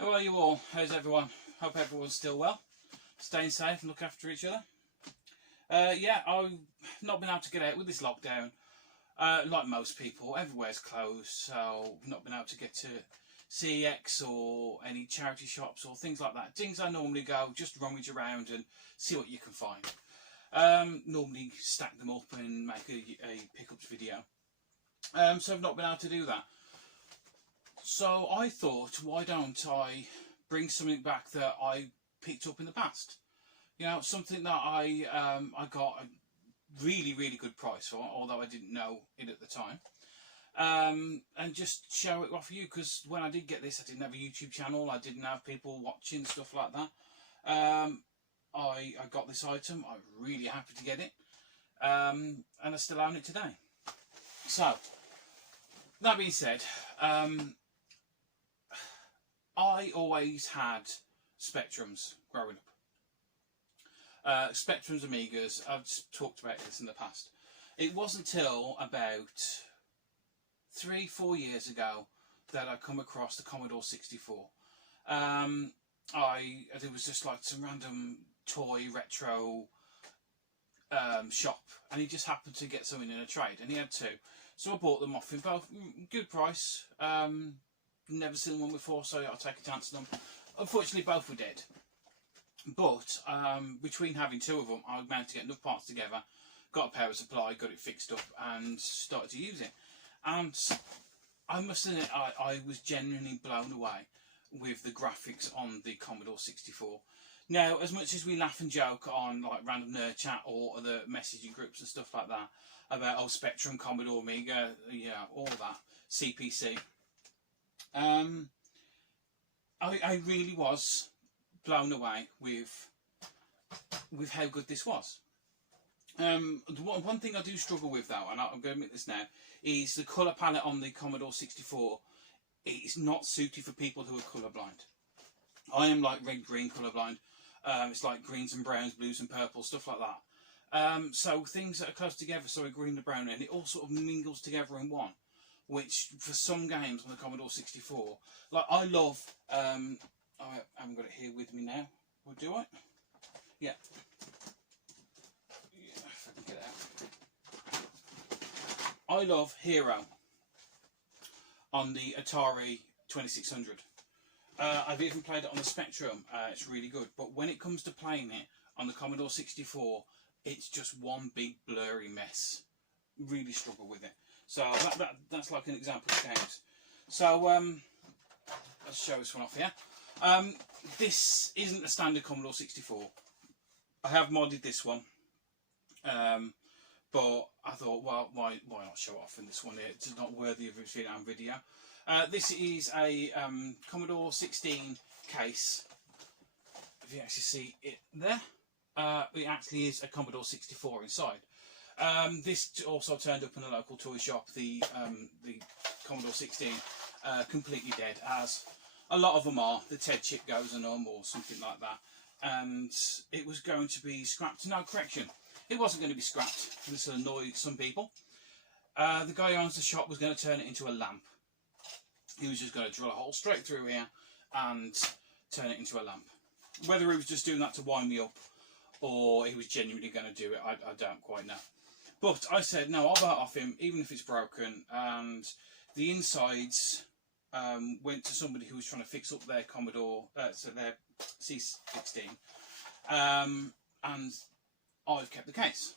How are you all? How's everyone? Hope everyone's still well, staying safe and look after each other. Yeah, I've not been able to get out with this lockdown. Like most people, everywhere's closed, so I've not been able to get to CEX or any charity shops or things like that. Things I normally go, just rummage around and see what you can find. Normally stack them up and make a pickups video. So I've not been able to do that. So I thought, why don't I bring something back that I picked up in the past? You know, something that I got a really, really good price for, although I didn't know it at the time. And just show it off for you, because when I did get this, I didn't have a YouTube channel, I didn't have people watching, stuff like that. I got this item, I'm really happy to get it, and I still own it today. So, that being said, I always had Spectrums growing up. Spectrums, Amigas, I've talked about this in the past. It wasn't until about 3-4 years ago that I come across the Commodore 64. It was just like some random toy retro shop, and he just happened to get something in a trade, and he had two. So I bought them off him, both good price. Never seen one before, so I'll take a chance on them. Unfortunately, both were dead. But between having two of them, I managed to get enough parts together, got a power supply, got it fixed up, and started to use it. And I must admit, I was genuinely blown away with the graphics on the Commodore 64. Now, as much as we laugh and joke on like random nerd chat or other messaging groups and stuff like that about Spectrum, Commodore, Amiga, yeah, all that, CPC, I really was blown away with how good this was. One thing I do struggle with though, and I'm going to admit this now, is the colour palette on the Commodore 64. It's not suited for people who are colourblind. I am like red-green colourblind. It's like greens and browns, blues and purples, stuff like that. So things that are close together, so a green and brown, and it all sort of mingles together in one. Which, for some games on the Commodore 64, like I love, I haven't got it here with me now, or do I? Yeah. If I can get it out. I love Hero on the Atari 2600. I've even played it on the Spectrum, it's really good, but when it comes to playing it on the Commodore 64, it's just one big blurry mess. Really struggle with it. So that's like an example of games. So let's show this one off here. This isn't a standard Commodore 64. I have modded this one, but I thought, well, why not show it off in this one here? It's not worthy of its own video. This is a Commodore 16 case. If you actually see it there, it actually is a Commodore 64 inside. This also turned up in a local toy shop, the Commodore 16, completely dead, as a lot of them are. The TED chip goes on them or something like that, and it was going to be scrapped. No, correction, it wasn't going to be scrapped. This will annoy some people. The guy who owns the shop was going to turn it into a lamp. He was just going to drill a hole straight through here and turn it into a lamp. Whether he was just doing that to wind me up or he was genuinely going to do it, I don't quite know. But I said, no, I'll buy it off him, even if it's broken. And the insides went to somebody who was trying to fix up their Commodore, so their C16. And I've kept the case.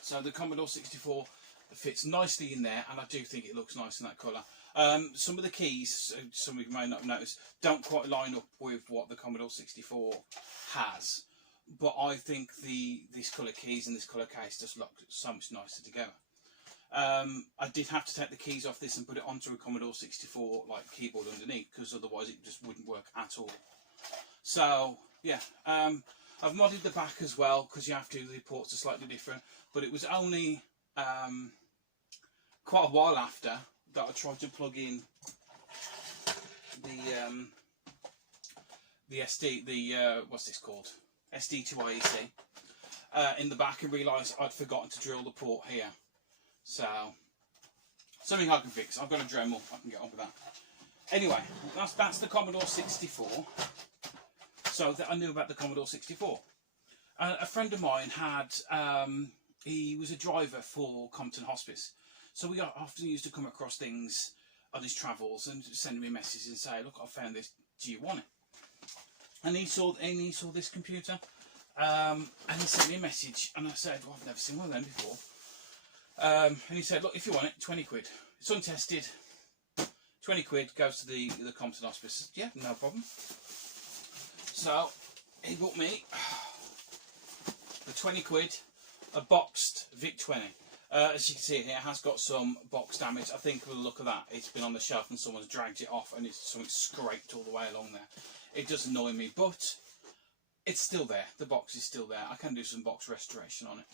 So the Commodore 64 fits nicely in there, and I do think it looks nice in that colour. Some of the keys, some of you may not have noticed, don't quite line up with what the Commodore 64 has. But I think these colour keys and this colour case just look so much nicer together. I did have to take the keys off this and put it onto a Commodore 64 like keyboard underneath, because otherwise it just wouldn't work at all. So yeah, I've modded the back as well, because you have to, the ports are slightly different. But it was only quite a while after that I tried to plug in the SD, what's this called? SD to IEC in the back, and realised I'd forgotten to drill the port here. So something I can fix. I've got a Dremel, I can get on with that. anyway, that's the Commodore 64. So that I knew about the Commodore 64. A friend of mine had, he was a driver for Compton Hospice. So we often used to come across things on his travels and send me messages and say, look, I found this, do you want it? And he saw this computer, and he sent me a message, and I said, well, I've never seen one of them before. And he said, look, if you want it, 20 quid. It's untested, 20 quid, goes to the Compton Hospice. Yeah, no problem. So he bought me for 20 quid a boxed VIC-20. As you can see, it has got some box damage. I think with the look of that, it's been on the shelf and someone's dragged it off and it's something scraped all the way along there. It does annoy me, but it's still there. The box is still there. I can do some box restoration on it.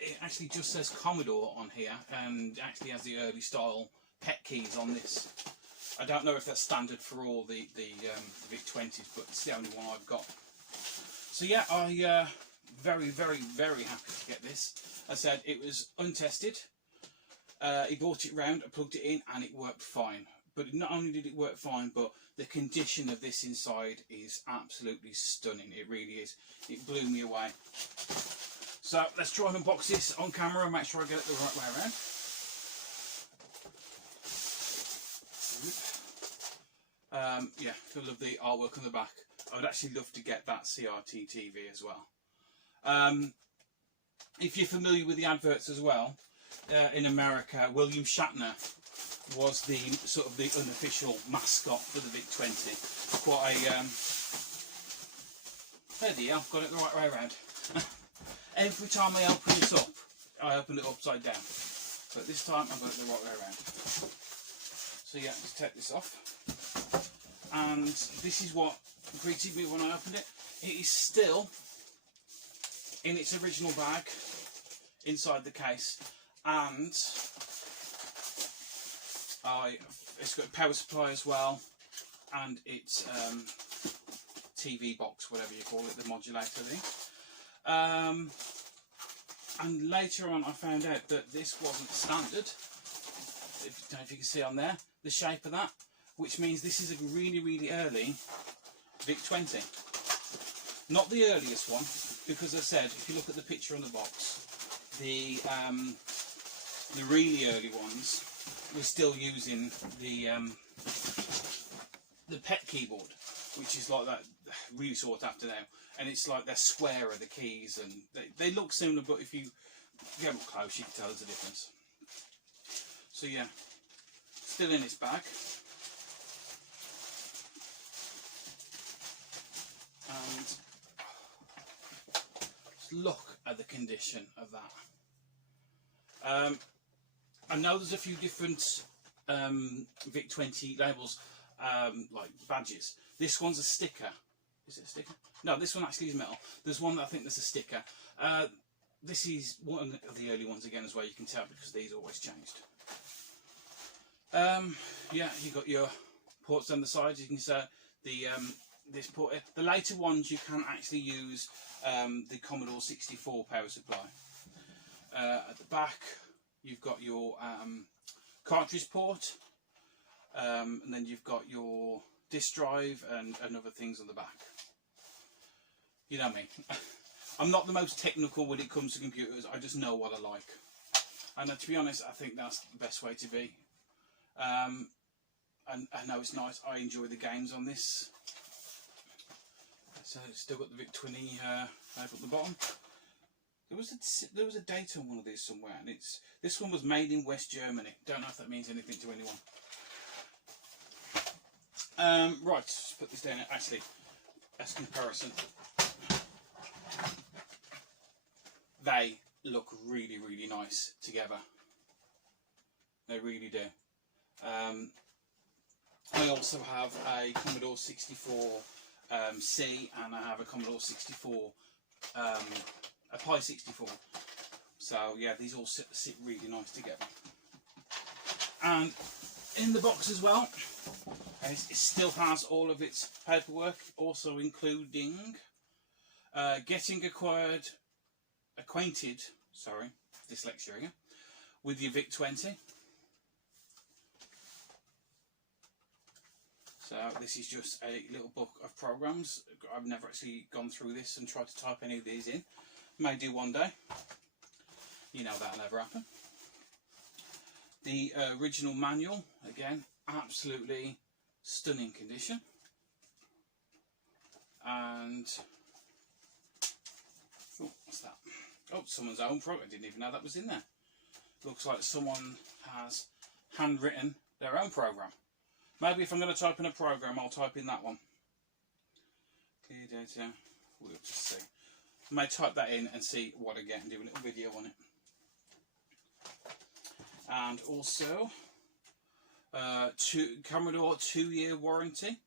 It actually just says Commodore on here, and actually has the early style PET keys on this. I don't know if that's standard for all the VIC-20s, but it's the only one I've got. So yeah, I very, very, very happy to get this. I said it was untested. He brought it round, I plugged it in, and it worked fine. But not only did it work fine, but the condition of this inside is absolutely stunning. It really is. It blew me away. So let's try and unbox this on camera and make sure I get it the right way around. Yeah, I love the artwork on the back. I would actually love to get that CRT TV as well. If you're familiar with the adverts as well, in America, William Shatner was the sort of the unofficial mascot for the VIC-20. Quite a there you go, I've got it the right way around. Every time I open this up, I open it upside down. But this time I've got it the right way around. So yeah, let's take this off. And this is what greeted me when I opened it. It is still in its original bag inside the case, and it's got a power supply as well, and it's TV box, whatever you call it, the modulator thing. And later on I found out that this wasn't standard. I don't know if you can see on there the shape of that, which means this is a really, really early VIC-20. Not the earliest one, because as I said, if you look at the picture on the box, the really early ones, we're still using the PET keyboard, which is like that, really sought after now, and it's like they're squarer, the keys, and they look similar, but if you get up close, you can tell there's a difference. So yeah, still in its bag. And just look at the condition of that. I know there's a few different VIC-20 labels, like badges. This one's a sticker. Is it a sticker? No, this one actually is metal. There's one that I think there's a sticker. This is one of the early ones again as well, you can tell, because these always changed. Yeah, you've got your ports on the sides. You can see this port. The later ones you can actually use the Commodore 64 power supply. At the back you've got your cartridge port, and then you've got your disk drive and other things on the back. You know me. I'm not the most technical when it comes to computers. I just know what I like, and to be honest, I think that's the best way to be. And I know it's nice. I enjoy the games on this. So it's still got the VIC-20 at the bottom. There was a date on one of these somewhere, and this one was made in West Germany. Don't know if that means anything to anyone. Right, let's put this down. Actually, as comparison, they look really, really nice together. They really do. I also have a Commodore 64 C, and I have a Commodore 64, a Pi 64. So yeah, these all sit really nice together. And in the box as well, it still has all of its paperwork, also including getting acquainted, sorry, dyslexia again, with your VIC-20. So this is just a little book of programs. I've never actually gone through this and tried to type any of these in. May do one day. You know that'll never happen. The original manual, again, absolutely stunning condition. And oh, what's that? Oh, someone's own program. I didn't even know that was in there. Looks like someone has handwritten their own program. Maybe if I'm going to type in a program, I'll type in that one. Clear data. We'll just see. I may type that in and see what I get and do a little video on it. And also, Commodore 2-year warranty.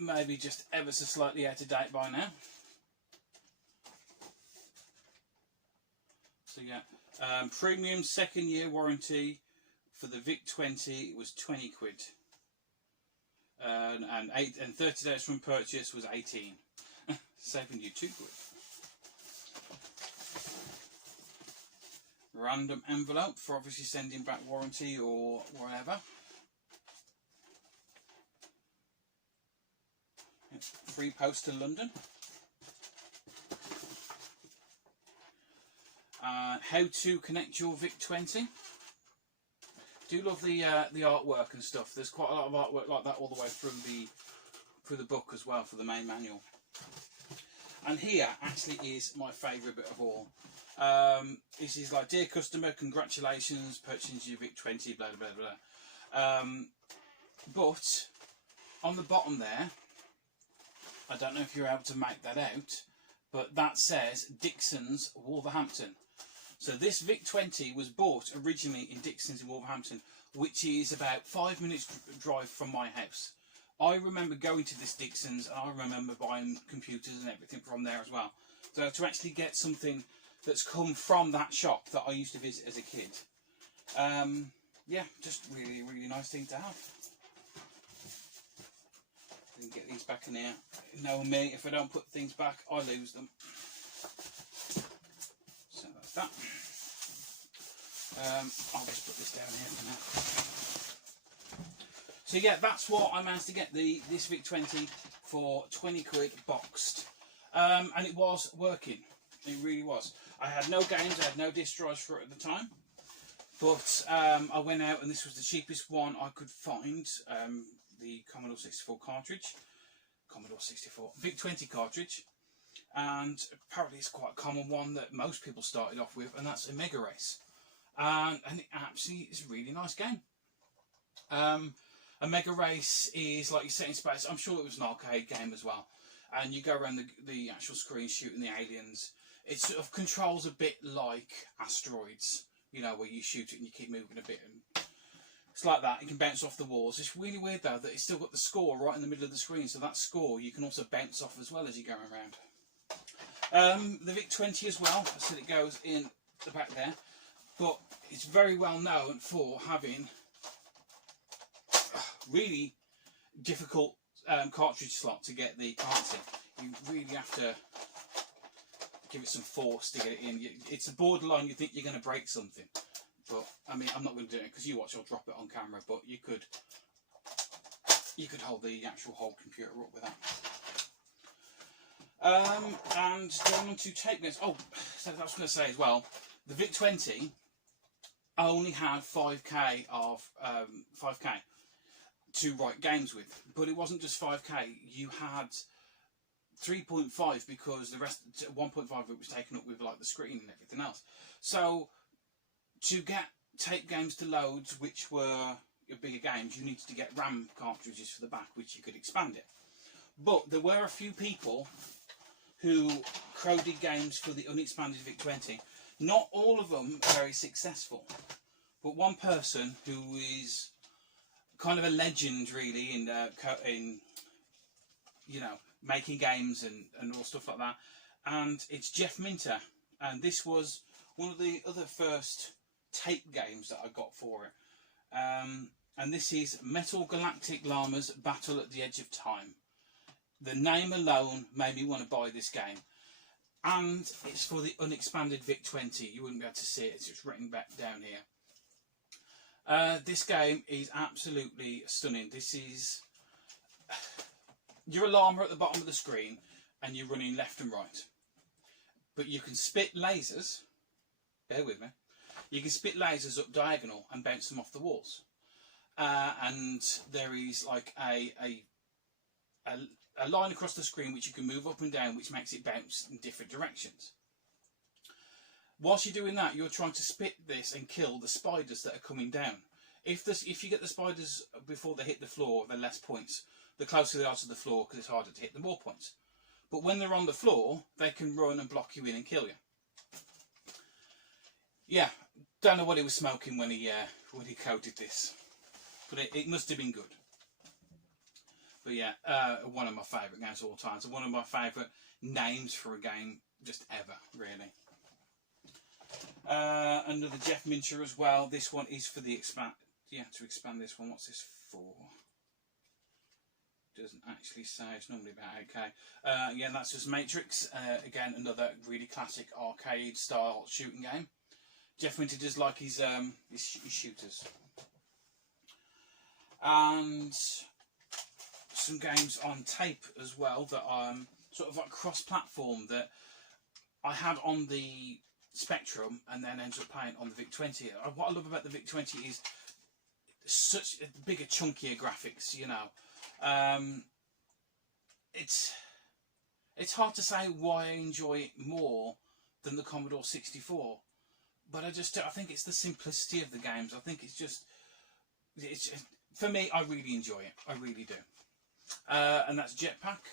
Maybe just ever so slightly out of date by now. So yeah, premium 2nd-year warranty for the VIC-20 was 20 quid, and 30 days from purchase was 18, saving you 2 quid. Random envelope for obviously sending back warranty or whatever. Free post to London. How to connect your VIC-20. Do love the artwork and stuff. There's quite a lot of artwork like that all the way through the book as well for the main manual. And here actually is my favourite bit of all. This is like, dear customer, congratulations, purchasing your VIC-20, blah blah blah. But on the bottom there, I don't know if you're able to make that out, but that says Dixon's, Wolverhampton. So this VIC-20 was bought originally in Dixon's in Wolverhampton, which is about 5 minutes drive from my house. I remember going to this Dixon's, and I remember buying computers and everything from there as well. So to actually get something that's come from that shop that I used to visit as a kid, yeah, just really, really nice thing to have. Get these back in here. Know me, if I don't put things back, I lose them. So that's that. I'll just put this down here for now. So yeah, that's what I managed to get this VIC-20 for 20 quid boxed. And it was working. It really was. I had no games, I had no disk drives for it at the time. But I went out and this was the cheapest one I could find. The Commodore 64 cartridge, Commodore 64 VIC-20 cartridge, and apparently it's quite a common one that most people started off with, and that's a Mega Race, and it absolutely is a really nice game. A Mega Race is like you set in space. I'm sure it was an arcade game as well, and you go around the actual screen shooting the aliens. It sort of controls a bit like Asteroids, you know, where you shoot it and you keep moving a bit. And it's like that. It can bounce off the walls. It's really weird though that it's still got the score right in the middle of the screen, so that score you can also bounce off as well as you're going around. The VIC-20 as well, I said it goes in the back there, but it's very well known for having really difficult cartridge slot to get the carts in. You really have to give it some force to get it in. It's a borderline, you think you're going to break something. But I mean, I'm not going to do it because you watch. I'll drop it on camera. But you could hold the actual whole computer up with that. And going on to tape games. Oh, so I was going to say as well, the VIC-20 only had 5K of 5K to write games with, but it wasn't just 5K. You had 3.5 because the rest 1.5 of it was taken up with like the screen and everything else. So to get tape games to load, which were your bigger games, you needed to get RAM cartridges for the back, which you could expand it. But there were a few people who coded games for the unexpanded VIC-20. Not all of them very successful, but one person who is kind of a legend, really, in you know, making games and all stuff like that. And it's Jeff Minter, and this was one of the other first tape games that I got for it. And this is Metal Galactic Llamas Battle at the Edge of Time. The name alone made me want to buy this game. And it's for the unexpanded VIC-20. You wouldn't be able to see it, it's written back down here. This game is absolutely stunning. This is... You're a llama at the bottom of the screen and you're running left and right. But you can spit lasers, bear with me, you can spit lasers up diagonal and bounce them off the walls. And there is like a line across the screen which you can move up and down, which makes it bounce in different directions. Whilst you're doing that, you're trying to spit this and kill the spiders that are coming down. If you get the spiders before they hit the floor, they're less points. The closer they are to the floor, because it's harder to hit, the more points. But when they're on the floor, they can run and block you in and kill you. Yeah, don't know what he was smoking when he coded this, but it must have been good. But yeah, one of my favourite games of all time. So one of my favourite names for a game just ever, really. Another Jeff Mincher as well. This one is for the expand. Yeah, to expand this one. What's this for? Doesn't actually say. It's normally about 8K. Again, that's just Matrix. Again, another really classic arcade style shooting game. Jeff Mincher does like his shooters. And some games on tape as well that are sort of like cross-platform that I had on the Spectrum and then ended up playing on the VIC-20. What I love about the VIC-20 is such bigger, chunkier graphics, you know. It's hard to say why I enjoy it more than the Commodore 64, but I think it's the simplicity of the games. I think it's just for me, I really enjoy it. I really do. And that's Jetpack.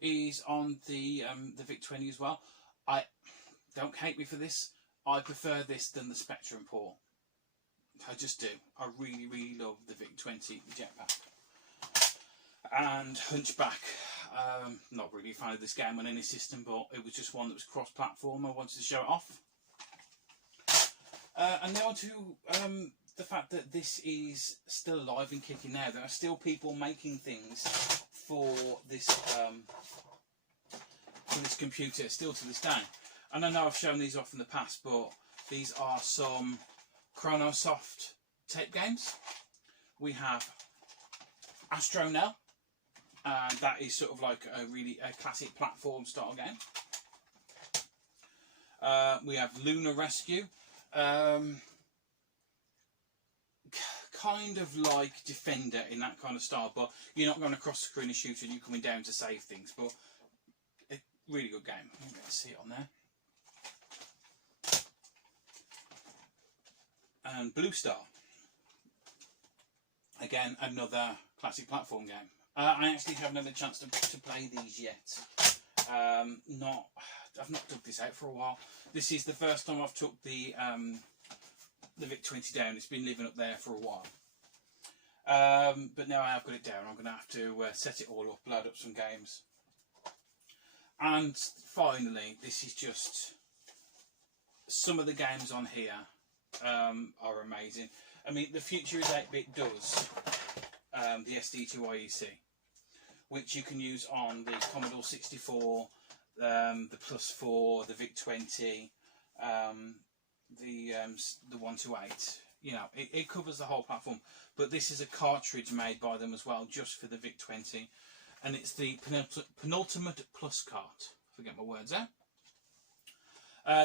Is on the VIC-20 as well. Don't hate me for this. I prefer this than the Spectrum port. I just do. I really, really love the VIC-20 Jetpack. And Hunchback. Not really a fan of this game on any system, but it was just one that was cross-platform. I wanted to show it off. And now on to the fact that this is still alive and kicking now. There are still people making things for this computer still to this day. And I know I've shown these off in the past, but these are some Chronosoft tape games. We have Astronel. That is sort of like a classic platform style game. We have Lunar Rescue. Kind of like Defender in that kind of style, but you're not going across the screen and shoot and you're coming down to save things. But a really good game. Let's see it on there. And Blue Star. Again, another classic platform game. I actually haven't had a chance to play these yet. I've not dug this out for a while. This is the first time I've took the VIC-20 down. It's been living up there for a while. But now I have got it down. I'm going to have to set it all up, load up some games. And finally, this is just some of the games on here are amazing. I mean, the Future is 8-bit does the SD2IEC, which you can use on the Commodore 64, the Plus 4, the VIC-20, the 128. You know, it covers the whole platform. But this is a cartridge made by them as well, just for the VIC-20, and it's the penultimate plus cart. Forget my words there.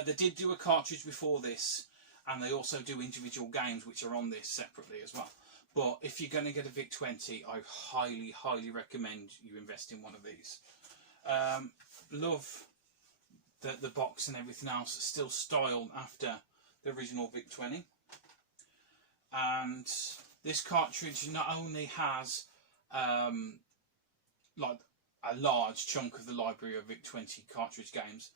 They did do a cartridge before this, and they also do individual games which are on this separately as well. But if you're going to get a VIC-20, I highly, highly recommend you invest in one of these. Love that the box and everything else is still styled after the original VIC-20. And this cartridge not only has like a large chunk of the library of VIC-20 cartridge games,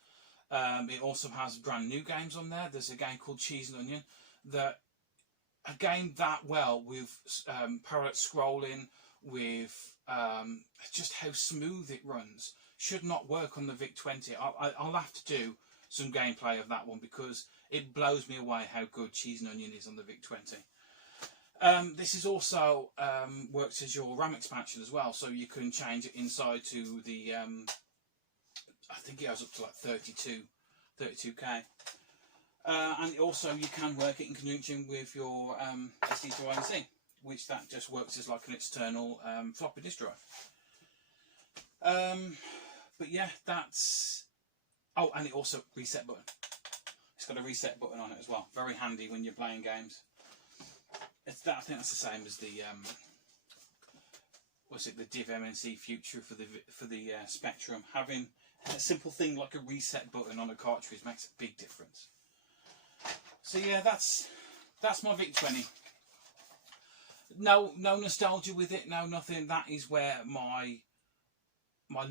it also has brand new games on there. There's a game called Cheese and Onion, that a game that well with parallel scrolling, with just how smooth it runs, should not work on the VIC-20. I'll have to do some gameplay of that one because it blows me away how good Cheese and Onion is on the VIC-20. This is also works as your RAM expansion as well, so you can change it inside to the I think it goes up to like 32k. And also you can work it in conjunction with your SD2INC, which that just works as like an external floppy disk drive. But yeah, that's... Oh, and it also reset button. It's got a reset button on it as well. Very handy when you're playing games. It's that, I think that's the same as the what's it, the Div MNC Future for the Spectrum. Having a simple thing like a reset button on a cartridge makes a big difference. So yeah, that's my VIC-20. No nostalgia with it, no nothing. That is where my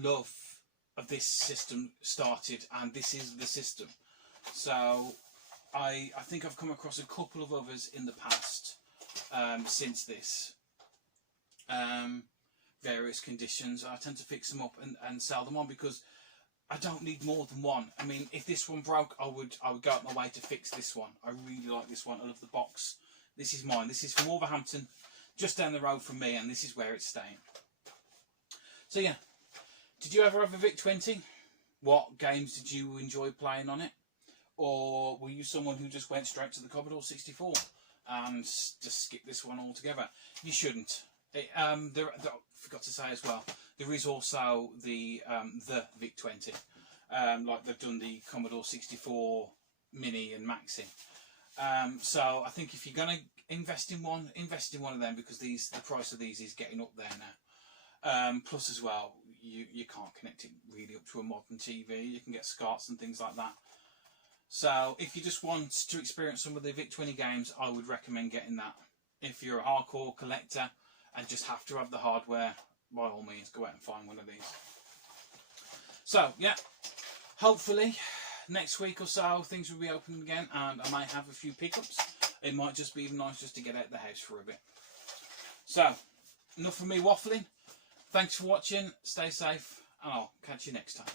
love of this system started, and this is the system. So I think I've come across a couple of others in the past since this. Various conditions. I tend to fix them up and sell them on because I don't need more than one. I mean, if this one broke, I would go out my way to fix this one. I really like this one. I love the box. This is mine. This is from Wolverhampton, just down the road from me, and this is where it's staying. So yeah, did you ever have a VIC-20? What games did you enjoy playing on it? Or were you someone who just went straight to the Commodore 64 and just skipped this one altogether? You shouldn't. I forgot to say as well, there is also the VIC-20. Like they've done the Commodore 64 Mini and Maxi. So I think if you're going to invest in one of them, because the price of these is getting up there now. Plus as well, you can't connect it really up to a modern TV. You can get SCARTs and things like that. So if you just want to experience some of the VIC-20 games, I would recommend getting that. If you're a hardcore collector and just have to have the hardware, by all means go out and find one of these. So yeah, hopefully next week or so things will be open again, and I might have a few pickups. It might just be even nice just to get out of the house for a bit. So enough of me waffling. Thanks for watching, stay safe, and I'll catch you next time.